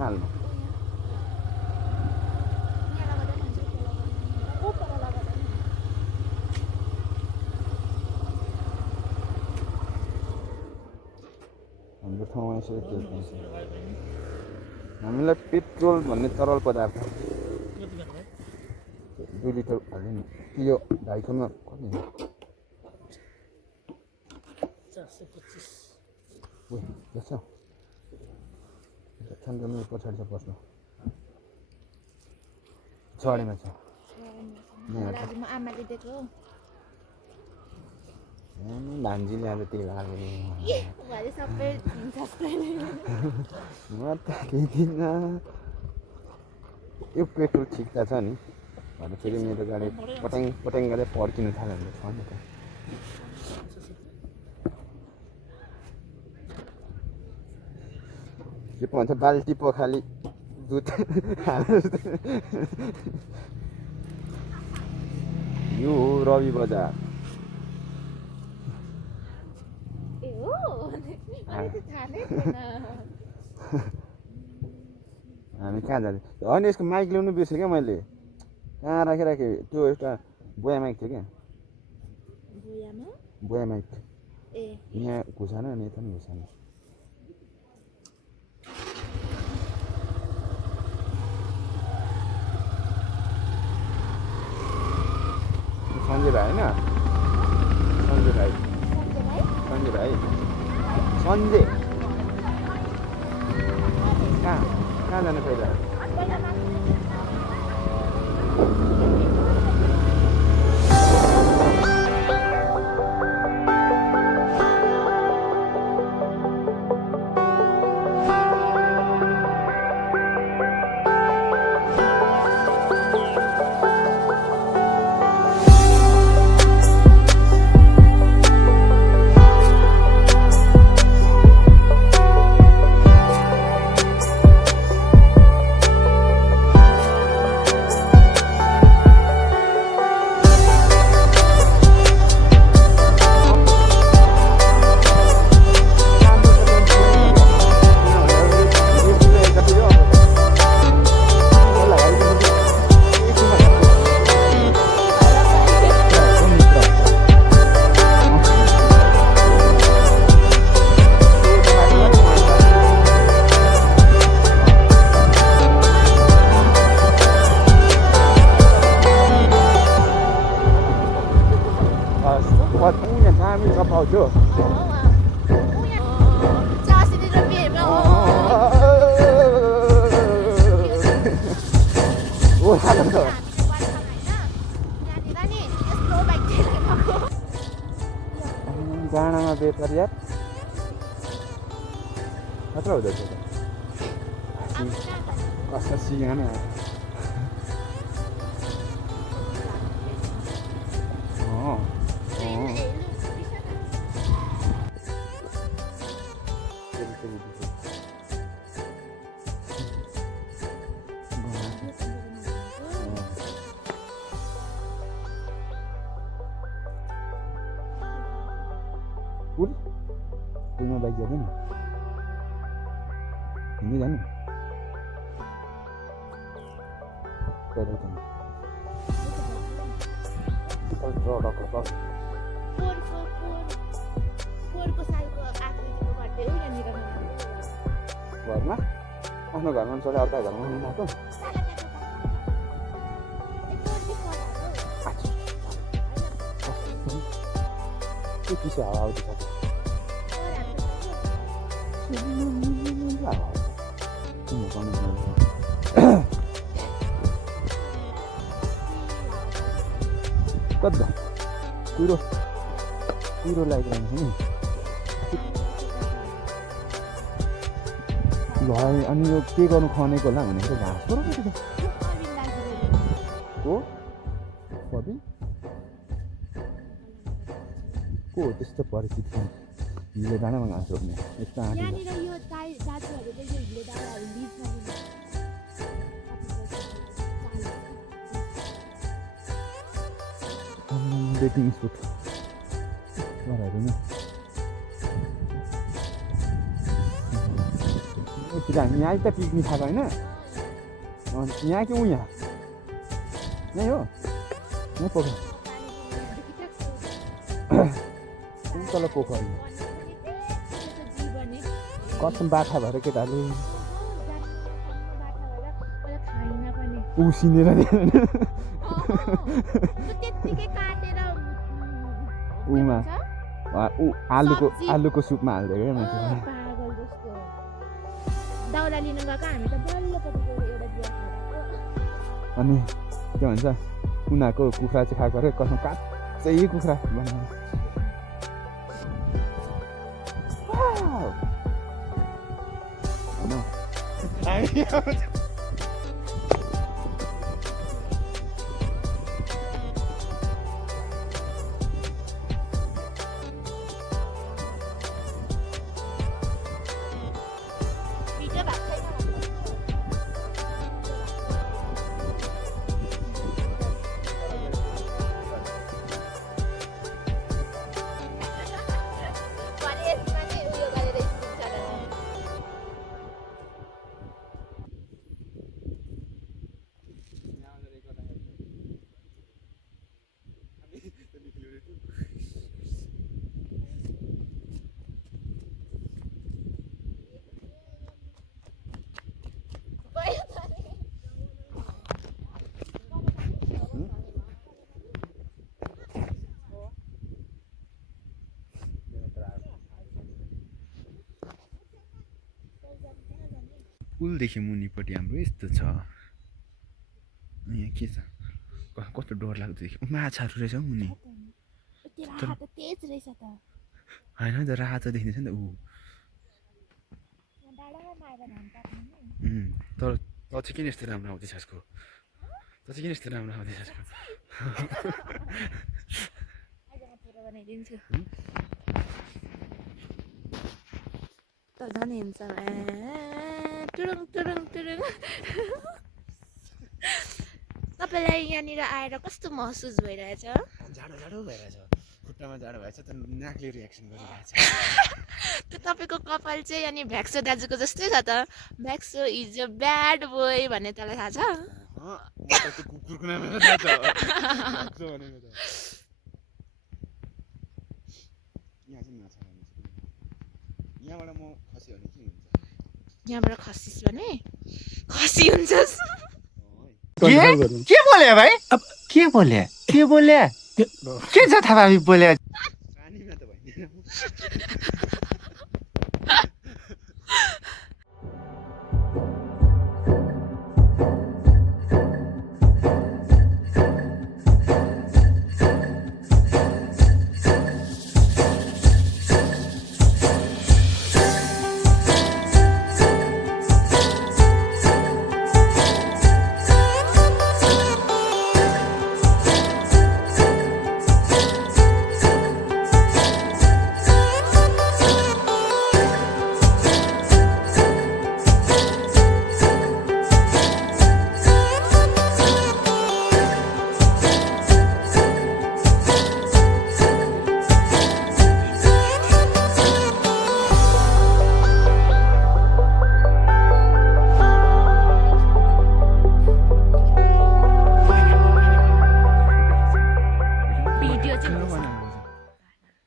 हाल्नु हाम्रो ठाउँमा यसो के पाउँछ हामीलाई पेट्रोल भन्ने तरल पदार्थ 2 लिटर हाल्यो नि यो 250 मा कति हो 425 ओइ जस्तो ठन्डा पछाडि छ बस्नु छडेमा छ आमाले दिएको भान्जीले आज त्यही हाल्यो सबै म त दिदिनँ यो पेट्रोल ठिक त छ नि भने फेरि मेरो गाडी पट्याङ पट्याङ गरेर पर्किनु थाल्यो भने छ नि त के पो भन्छ बाल्टी पखाली दुध यो हो रवि बजार हामी कहाँ जाने होइन यसको माइक ल्याउनु बिर्सेँ क्या मैले कहाँ राखेँ त्यो एउटा बोया माइक थियो क्या बोया माइक यहाँ घुसाएन अनि यता पनि घुसाएन सञ्जय भाइ होइन सञ्जय भाइ सञ्जय भाइ सञ्जय कहाँ जाने पहिला डाँडामा बेकार यार खतरा हुँदैछ त कस्तो सिगाने पुलमा बाइक जाँदैन हिँड्दै जानु पैदल जानु घरमा आफ्नो घरमा छोडे अर्का घरमा आएको के चिसो हावा आउँदैछ कता कुहिरो कुहिरो लागिरहेको छ नि अनि यो के गर्नु खनेको होला भनेको घाँस हो कति को हो त्यस्तो परिस्थिति हिले डाँडामा घाँस रोप्ने यस्तो डेटिङ स्पोट हामी यहाँ त पिकनिक खाएको होइन यहाँ कि ऊ यहाँ यहीँ हो यहीँ पोखरी तल पोखरी कसम बाठा भएर केटाहरूले उसिनेर उमा आलुको सुपमा हाल्दै क्या मान्छे दाउरा लिनु गएको हामी त बल्लपट्टिको एउटा बिहा अनि के भन्छ उनीहरूको कुखुरा चाहिँ खाएको अरे कसम काँचै कुखुरा बनाएर पुलदेखि मुनिपट्टि हाम्रो यस्तो छ यहाँ के छ कस्तो डर लाग्दो माछाहरू रहेछ हौ मुनि होइन त रातो देखिँदैछ नि त ऊ तर त चाहिँ किन यस्तो राम्रो आउँदैछ यसको त चाहिँ किन यस्तो राम्रो आउँदैछ यसको त झन् हिँड्छ टुरुङ टुरुङ टुरुङ तपाईँलाई यहाँनिर आएर कस्तो महसुस भइरहेछ जाडो जाडो भइरहेछ खुट्टामा जाडो भएछ त नाकले रियाक्सन गरिरहेछ त्यो तपाईँको कपाल चाहिँ अनि भ्याक्सो दाजुको जस्तै छ त भ्याक्सो इज अ ब्याड बोय भन्ने तँलाई थाहा छ कुकुरको नाम थाहा छ भनेको त यहाँ चाहिँ माछा यहाँबाट म खसी भने के हुन्छ यहाँबाट खसिस भने खसी हुन्छस् के बोले भाइ अब के बोले के जथाभावी बोले पानीमा त भइदिएन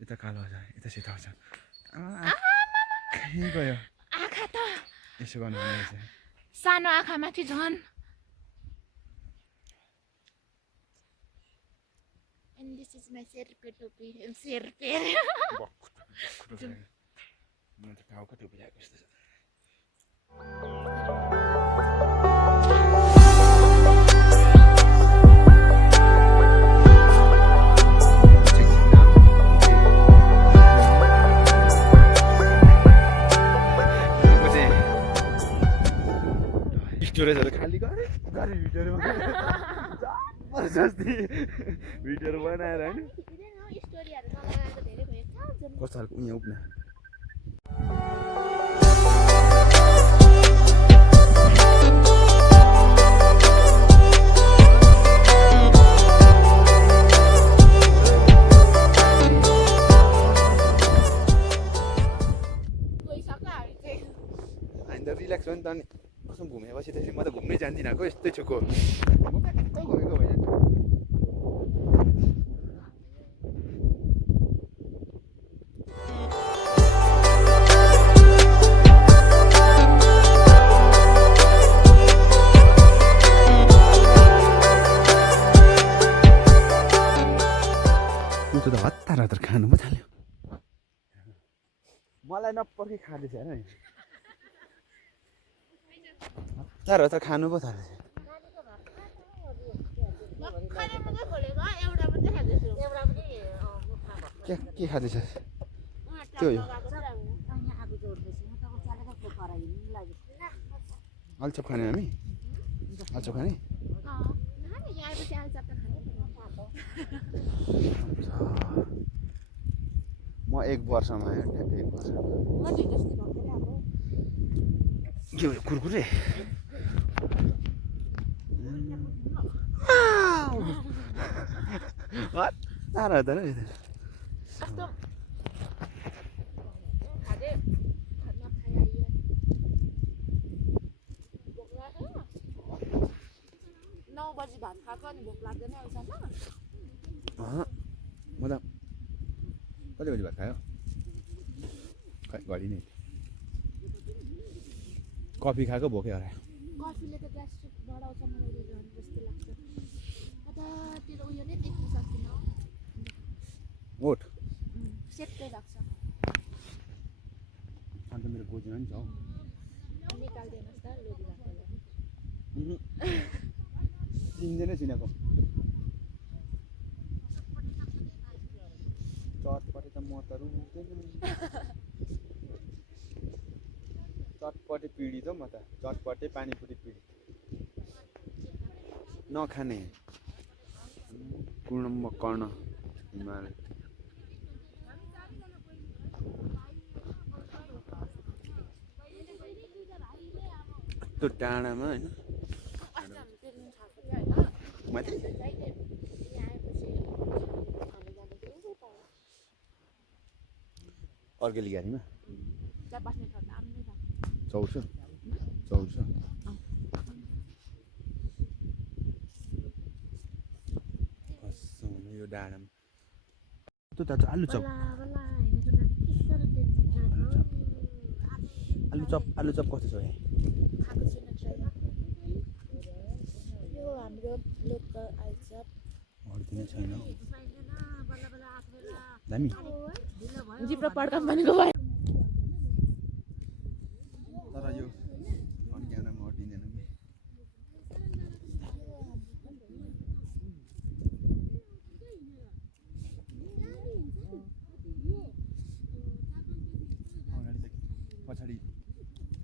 यता कालो छ यता सेतो छ कहीँ गयो आँखा त यसो गर्नु रहेछ सानो आँखामाथि झन् and this is my शेर्पे टोपी शेर्पे म त टाउको टोपी लगाएको जस्तो छ स्टोरेजहरू खाली गरे भिडियोहरू जबरजस्ती भिडियोहरू बनाएर होइन कस्तो खालको यहाँ उप्ना रिल्याक्स घुमेपछि त्यसरी म त घुम्नै जान्दिनँ को यस्तै छुको म कता घुमेको भइजान्छु त हतार हतार खानु पो थाल्यो मलाई नपर्खी खाँदैछ हेर नि हतार हतार खानु पो थाल्यो के खाँदैछ के हो यो आलुचप खाने हामी आलुचप खाने म 1 वर्षमा ठ्याक्कै 1 वर्षमा के हो कुरकुरे तारा त कस्तो 9 बजी भात खाएको अनि भोक लाग्दैन अहिलेसम्म म त कति बजी भात खायो खै घडी नै कफी खाएको भोकै हरायो कफीले त ग्यास्ट्रिक बढाउँछ मलाई झन् जस्तो लाग्छ कतातिर उयो नै देख्न सक्दिनँ ओठ सेतै लाग्छ अन्त मेरो गोजीमा नि छ हौ निकाल्दिनुहोस् त लोभी राखेर चिन्दैन चिनेको चटपटे त म त रुँदैन चटपटे पीडित हो म त चटपटे पानीपुरी पीडित नखाने पूर्णम्ब कर्ण हिमाल त्यो डाँडामा होइन माथि अर्केली गाडीमा चौसो यो डाँडामा त्यो दाजु आलुचप आलुचप कस्तो छ यो हाम्रो लोकल आलुचप अरू छैन दामी जिब्रो पड्का भनेको भयो तर यो अनि क्यामेरामा हटिँदैन कि पछाडि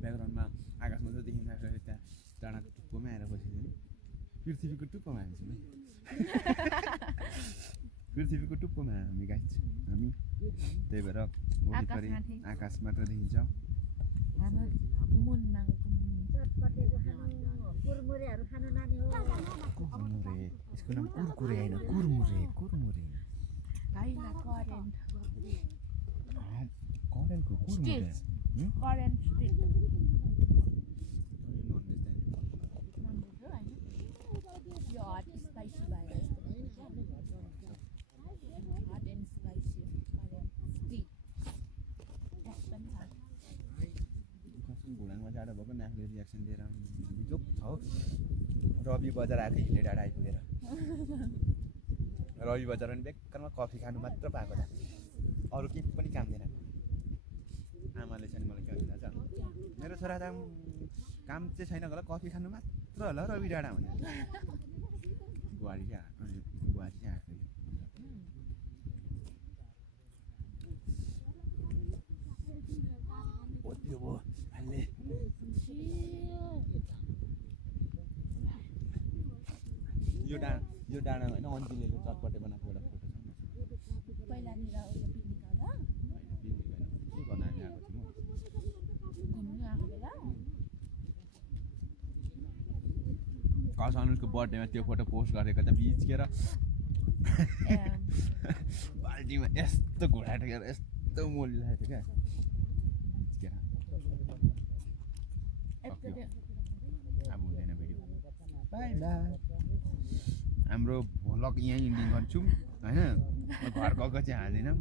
ब्याकग्राउन्डमा आकाश मात्रै देखिन्छ त्यहाँ डाँडाको टुप्पोमै आएर बसिदिनु पृथ्वीको टुप्पोमा हामी छौँ पृथ्वीको टुप्पोमा हामी गाइस हामी त्यही भएर वरिपरि आकाश मात्र देखिन्छ कुरमुरे यसको नाम कुरकुरे होइन कुरमुरे करेन्टको कुरमुरे करेन्ट स्टिक यो हट स्पाइसी भएर hot and spicy Current stick घुडाङमा जाडो भएको नाकले रियाक्सन दिएर बिजोक छ रवि बजार आएको हिँडे डाँडा आइपुगेर रवि बजार पनि बेकारमा कफी खानु मात्र पाएको छ अरू केही पनि काम दिएन आमाले चाहिँ मलाई के भन्छ मेरो छोरा त काम चाहिँ छैन होला कफी खानु मात्र होला रवि डाँडा भने बुहारी चाहिँ आएको त्यो भयो अहिले यो डाँडामा होइन अन्तिले चटपटे बनाएको एउटा फोटो छ पहिलानिर उयो पिकनिक आउँदा के गर्न हामी आएको थियौँ घुम्नु आएको बेला कस अनुजको बर्थडेमा त्यो फोटो पोस्ट गरेको त बिचकेर बाल्टीमा यस्तो घुँडा टेकेर यस्तो मोलिरहेको थियो क्या बिचकेर बाई बाई। हाम्रो भ्लग यहीँ इन्डिङ गर्छौँ होइन, घर गएको चाहिँ हाल्दैनौँ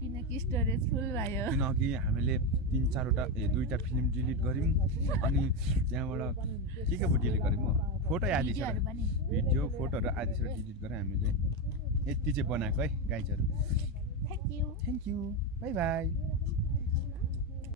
किनकि स्टोरेज फुल भयो। किनकि हामीले 3-4वटा 2टा फिल्म डिलिट गऱ्यौँ अनि त्यहाँबाट के पो डिलिट गऱ्यौँ फोटो आदि छ भिडियो फोटोहरू आदि छ डिलिट गरेर हामीले यति चाहिँ बनाएको है गाइजहरू। Thank you bye by.